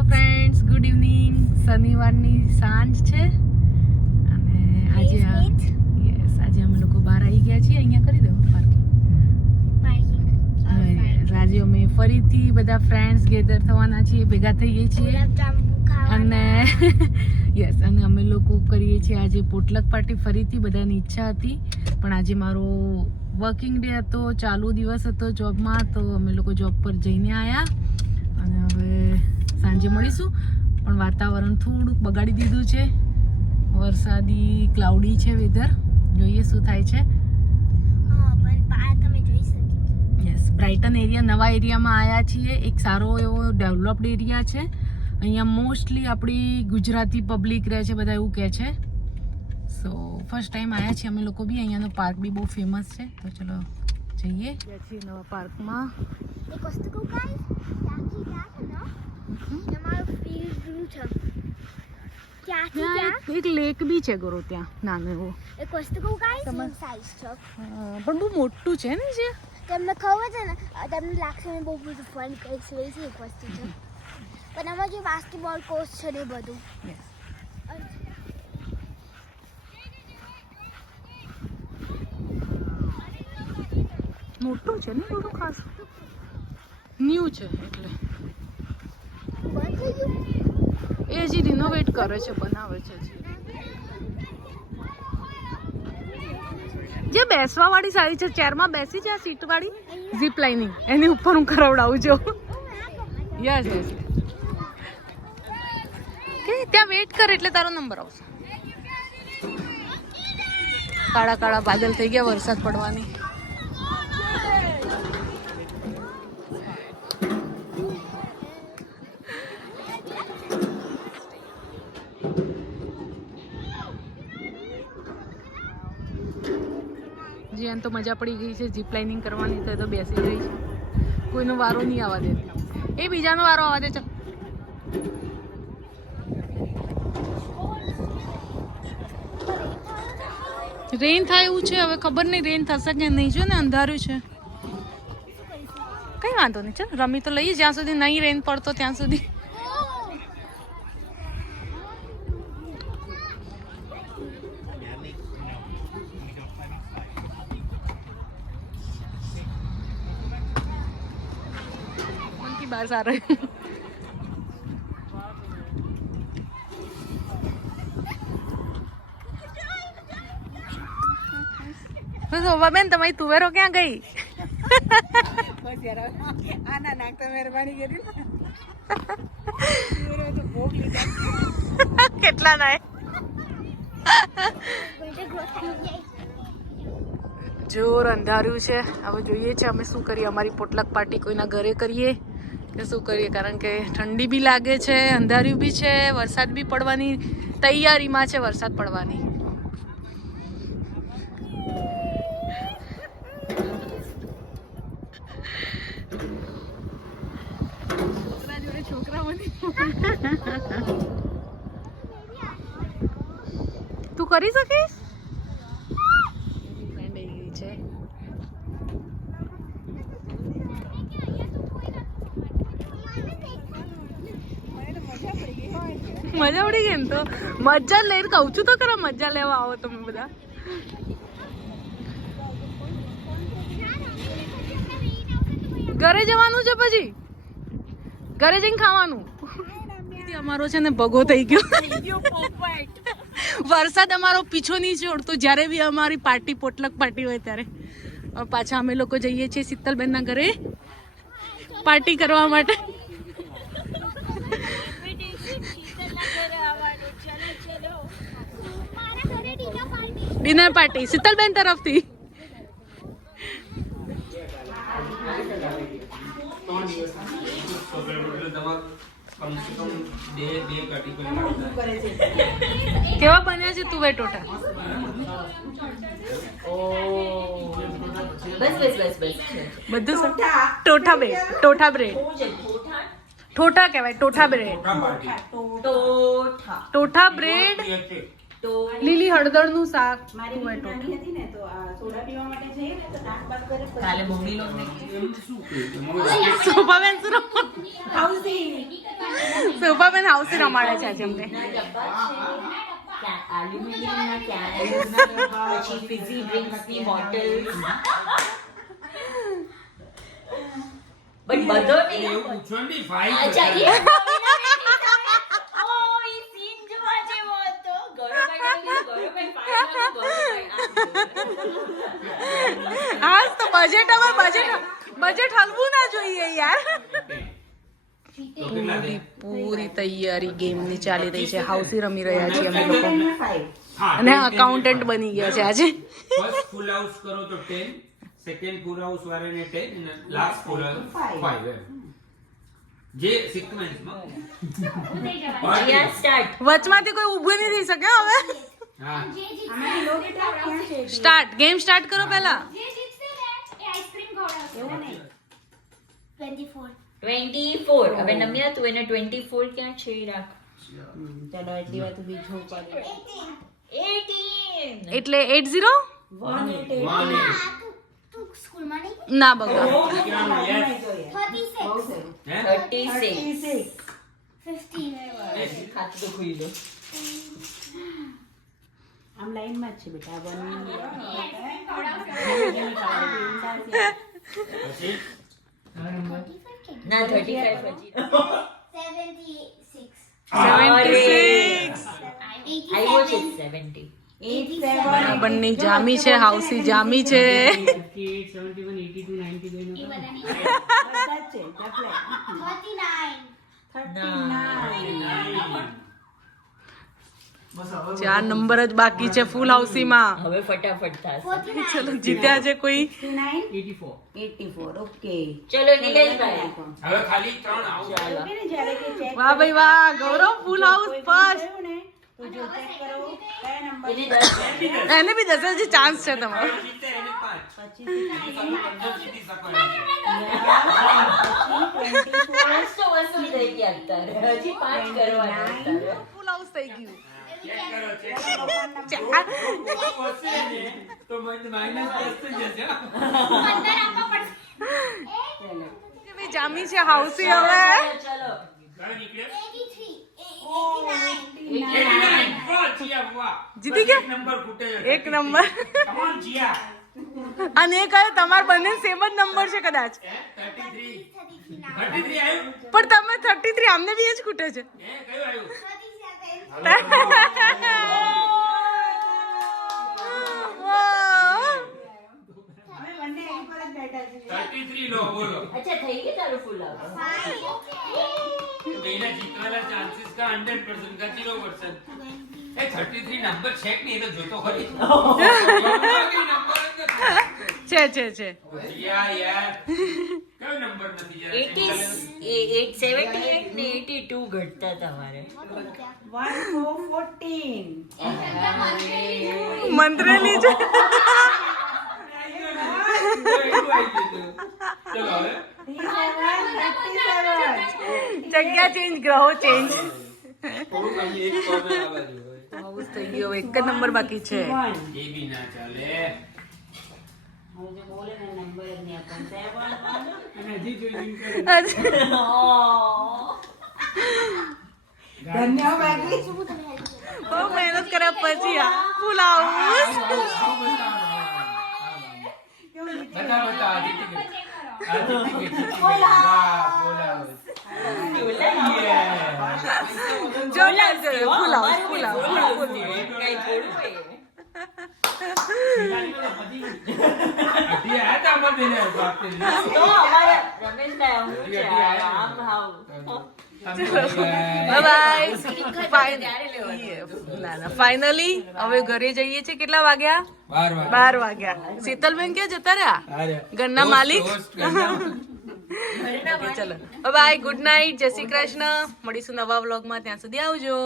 Hello friends, good evening. શનિવારની સાંજ છે અને આજે આજે અમે લોકો બહાર આવી ગયા છીએ. અહીંયા કરી દઉં પાર્કિંગ. આજે અમે ફરીથી બધા ફ્રેન્ડ્સ ગેધર થવાના છીએ, ભેગા થઈએ છીએ અને યસ અને અમે લોકો કરીએ છીએ આજે પોટલક પાર્ટી. ફરીથી બધાની ઈચ્છા હતી પણ આજે મારો વર્કિંગ ડે હતો, ચાલુ દિવસ હતો જોબમાં, તો અમે લોકો જોબ પર જઈને આવ્યા અને હવે સાંજે મળીશું. પણ વાતાવરણ થોડુંક બગાડી દીધું છે, વરસાદી ક્લાઉડી છે વેધર. જોઈએ શું થાય છે. યસ, બ્રાઇટન એરિયા, નવા એરિયામાં આવ્યા છીએ. એક સારો એવો ડેવલપ્ડ એરિયા છે. અહીંયા મોસ્ટલી આપણી ગુજરાતી પબ્લિક રહે છે, બધા એવું કહે છે. સો ફર્સ્ટ ટાઈમ આવ્યા છીએ અમે લોકો બી. અહીંયાનો પાર્ક બી બહુ ફેમસ છે, તો ચલો જઈએ છીએ નવા પાર્કમાં. એક લેક બી છે ગોરો ત્યાં, નાનો એવો. પણ બહુ મોટું છે ને જે તમને ખબર છે ને, તમને લાગશે ને બહુ બધું ફન કરીશ. એક વસ્તુ છે પણ આમાં જે બાસ્કેટબોલ કોચ છે ને બધું મોટું છે ને, થોડું ખાસ ન્યૂ છે એટલે એ હજી રિનોવેટ કરે છે, બનાવે છે. જે બેસવા વાળી સાડી છે, ચેરમાં બેસી છે, આ સીટ વાળી ઝીપ લાઇનિંગ, એની ઉપર હું કરાવડાવું છું. યસ યસ, કે ત્યાં વેઇટ કર એટલે તારો નંબર આવશે. કાળા કાળા બાદલ થઈ ગયા, વરસાદ પડવાની. જીયાને તો મજા પડી ગઈ છે જીપ લાઇનિંગ કરવાની, તો બેસી ગઈ છે. કોઈનો વારો નહીં આવવા દે, એ બીજાનો વારો આવવા દે. ચાલ, રેન થાય એવું છે, હવે ખબર નહીં રેન થશે કે નહીં. જો ને અંધારું છે, કઈ વાંધો નહીં. ચાલ રમી તો લઈએ, જ્યાં સુધી નહીં રેન પડતો ત્યાં સુધી. બાર સારો શોભા બેન, તમારી તુવેરો ક્યાં ગઈ? કેટલા ના જોર અંધાર્યું છે. હવે જોઈએ છે અમે શું કરીએ. અમારી પોટલક પાર્ટી કોઈના ઘરે કરીએ કે શું કરીએ, કારણ કે ઠંડી બી લાગે છે, અંધાર્યું બી છે, વરસાદ બી પડવાની તૈયારીમાં છે, વરસાદ પડવાની. છોકરા જોડે છોકરા બની. તું કરી શકીશ? ફ્રેન્ડ આવી ગઈ છે. મજા પડી ગઈ ને, તો મજા લઈને કહું છું તો ખરા, મજા લેવા આવો તમે બધા. ઘરે જવાનું છે, પછી ઘરે જઈને ખાવાનું. અમારો છે ને ભગો થઈ ગયો. વરસાદ અમારો પીછો નહીં છોડતો. જ્યારે બી અમારી પાર્ટી, પોટલક પાર્ટી હોય ત્યારે પાછા અમે લોકો જઈએ છીએ શીતલબેનના ઘરે પાર્ટી કરવા માટે. ડિનર પાર્ટી શીતલબેન તરફથી. કેવા બન્યા છે તુવેર ટોઠા? બધું ટોઠા બ્રેડ, ટોઠા બ્રેડ, ઠોઠા કહેવાય, ટોઠા બ્રેડ, ટોઠા બ્રેડ તો લીલી હળદરનું શાક મારી ટોમેટો નાની હતી ને તો આ સોડા પીવા માટે જઈએ ને તો નાક બાક કરે પછી કાલે મમ્મી લોગ ને શોભાબેન શું હાઉસી શોભાબેન હાઉસી રમાડે છે આજે અમને એલ્યુમિનિયમના કેન્સ પછી ફિઝી ડ્રિંક્સની બોટલ્સ બટ બધો નહીં અચ્છા એ ઓ ઈ સીન જોવા જેવો હતો ગૌરવભાઈ આજ તો બજેટ હવે બજેટ હલવું ના જોઈએ યાર પૂરી તૈયારી ગેમની ચાલી રહી છે હાઉસી રમી રહ્યા છીએ અમે લોકો અને અકાઉન્ટન્ટ બની ગયા છે આજે ફર્સ્ટ ફૂલ હાઉસ કરો તો 10, સેકન્ડ ફૂલ હાઉસ વાળાને 10 અને લાસ્ટ ફૂલ હાઉસ 5 જે સિક્વન્સમાં જીયા સ્ટાર્ટ વચમાંથી કોઈ ઊભું નહીં થઈ શકે હવે હા અમારી લો બેટા ક્યાં છે સ્ટાર્ટ ગેમ સ્ટાર્ટ કરો પહેલા એવું નહીં 24. 24 હવે નમ્યા તું એને 24 ક્યાં છે ઈ રાખ ચલો એટલી વાર તું બીજું પડે 18 એટલે 80 તું સ્કૂલમાં નહીં ના બગા 36. 36 15. ખાતું તો ખુલી લો આમ લાઈનમાં જ છે બેટા પછી ના 35 હજી 76. આવ્યો છે 70 આ બંને જામી છે હાઉસી જામી છે 4 નંબર જ બાકી છે ફૂલ હાઉસીમાં હવે ફટાફટ થશે ચલો જીત્યા છે કોઈ 84 ઓકે ચલો નિલેશભાઈ હવે ખાલી 3 આઉટ ચાલો ને જ્યારે કે ચેક વાહ ભાઈ વાહ ગૌરવ ફૂલ હાઉસ ફર્સ્ટ ને તો જો ચેક કરો કયા નંબર એને 10 એને બી 10 જ ચાન્સ છે તમારો જીતે એને 5 પછી 15 જીતી શકો એમ છે. 24 પાંચ તો વસૂલ થઈ ગયા અત્યારે હજી 5 કરવાના અત્યારે ફૂલ હાઉસ થઈ ગયું ચેક કરો ચેક ચાર. કરો હશે ને તો માઈનસ 10 થઈ જશે હા. કે ભાઈ જામી છે હાઉસી હવે ચલો કયો નીકળ્યો 89. 89 વાહ જીયા વાહ જીતી બસ ગયા? એક નંબર ખૂટે છે એક નંબર Come on, જીયા અને એ કહે તમાર બંને સેમ જ નંબર છે કદાચ 33 આવ્યું પણ તમે 33 આમને બી એ જ ખૂટે છે કયું આવ્યું વાહ. અમે બંને એક પર જ બેઠા છીએ 33 લો બોલો અચ્છા થઈ ગઈ તારું ફૂલ આઉટ मेरा जीतने वाला चांसेस का 100% का 0%. ए 33 नंबर चेक नहीं है तो जो तो खरी. છે या यार क्यों नंबर નથી યાર 78 ને 82 ઘટતા તમારે 1414 મંત્રેલી છે ચલો હવે 37 જગ્યા ચેન્જ ગ્રહો ચેન્જ થોડું કમી એક કોર્નર આવવા જોઈએ હાઉસ થઈ ગયો એક જ નંબર બાકી છે એ બી ના ચાલે હવે જે બોલે ને નંબર જ નહીં આપણ ધન્યવાદ બહુ મહેનત કર્યા પછી આ ફૂલ હાઉસ બતા જીતી ગઈ વાહ બોલા જોરદાર છે ફૂલ હાઉસ કઈ થોડું હોય અઢી આયા તા અમાર બેને બાપ ને તો અમારે રમેશભાઈ હું છે આમ હાવ બાય લેવાનું ના ફાઇનલી હવે ઘરે જઈએ છીએ કેટલા વાગ્યા 12 વાગ્યા શીતલબેન ક્યાં જતા રહ્યા ઘરના માલિક ચલો બાય ગુડ નાઇટ જય શ્રી કૃષ્ણ મળીશું નવા વ્લોગમાં ત્યાં સુધી આવજો